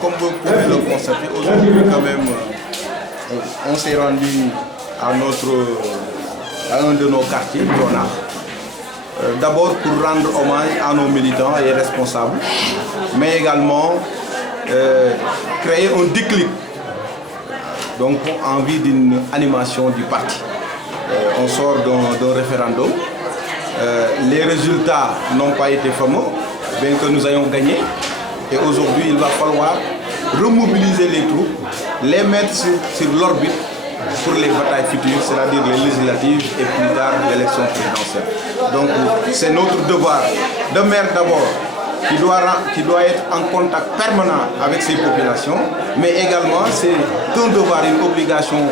Comme vous pouvez le constater, aujourd'hui quand même, on s'est rendu à un de nos quartiers, Dona. D'abord pour rendre hommage à nos militants et responsables, mais également créer un déclic donc en vue d'une animation du parti. On sort d'un référendum. Les résultats n'ont pas été fameux, bien que nous ayons gagné. Et aujourd'hui, il va falloir remobiliser les troupes, les mettre sur l'orbite pour les batailles futures, c'est-à-dire les législatives et plus tard l'élection présidentielle. Donc c'est notre devoir de maire d'abord qui doit être en contact permanent avec ces populations, mais également c'est un devoir, une obligation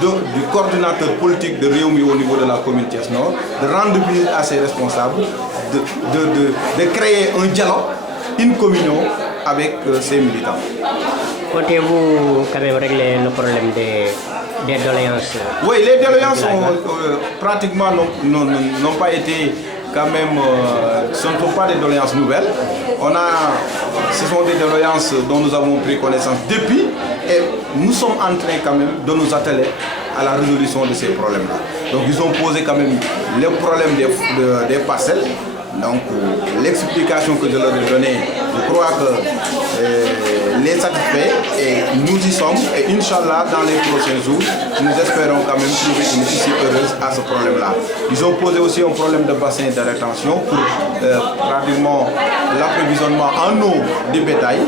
du coordinateur politique de Rewmi au niveau de la commune Thiès Nord, de rendre visite à ses responsables, de créer un dialogue, une communion avec ses militants. Comptez-vous quand même régler le problème des doléances? Oui, les doléances pratiquement n'ont pas été quand même, ce ne sont pas des doléances nouvelles. Ce sont des doléances dont nous avons pris connaissance depuis et nous sommes en train quand même de nous atteler à la résolution de ces problèmes-là. Donc ils ont posé quand même le problème des parcelles. Donc l'explication que je leur ai donnée, je crois que les satisfait et nous y sommes. Et Inch'Allah, dans les prochains jours, nous espérons quand même trouver une issue heureuse à ce problème-là. Ils ont posé aussi un problème de bassin de rétention pour pratiquement l'approvisionnement en eau du bétail.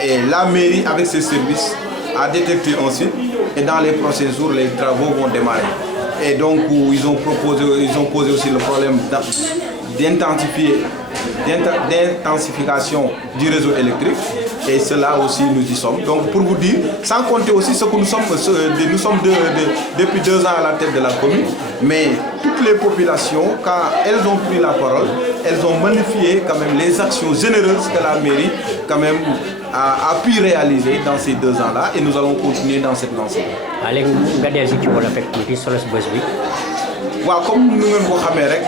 Et la mairie, avec ses services, a détecté un site et dans les prochains jours, les travaux vont démarrer. Et donc, ils ont posé aussi le problème d'intensification du réseau électrique et cela aussi nous y sommes. Donc pour vous dire, sans compter aussi ce que nous sommes depuis 2 ans à la tête de la commune, mais toutes les populations, quand elles ont pris la parole, elles ont magnifié quand même les actions généreuses que la mairie quand même a pu réaliser dans ces 2 ans-là et nous allons continuer dans cette lancée. Allez, vous regardez si tu vois l'effet sur le buzz. Comme nous le savons,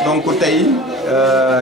donc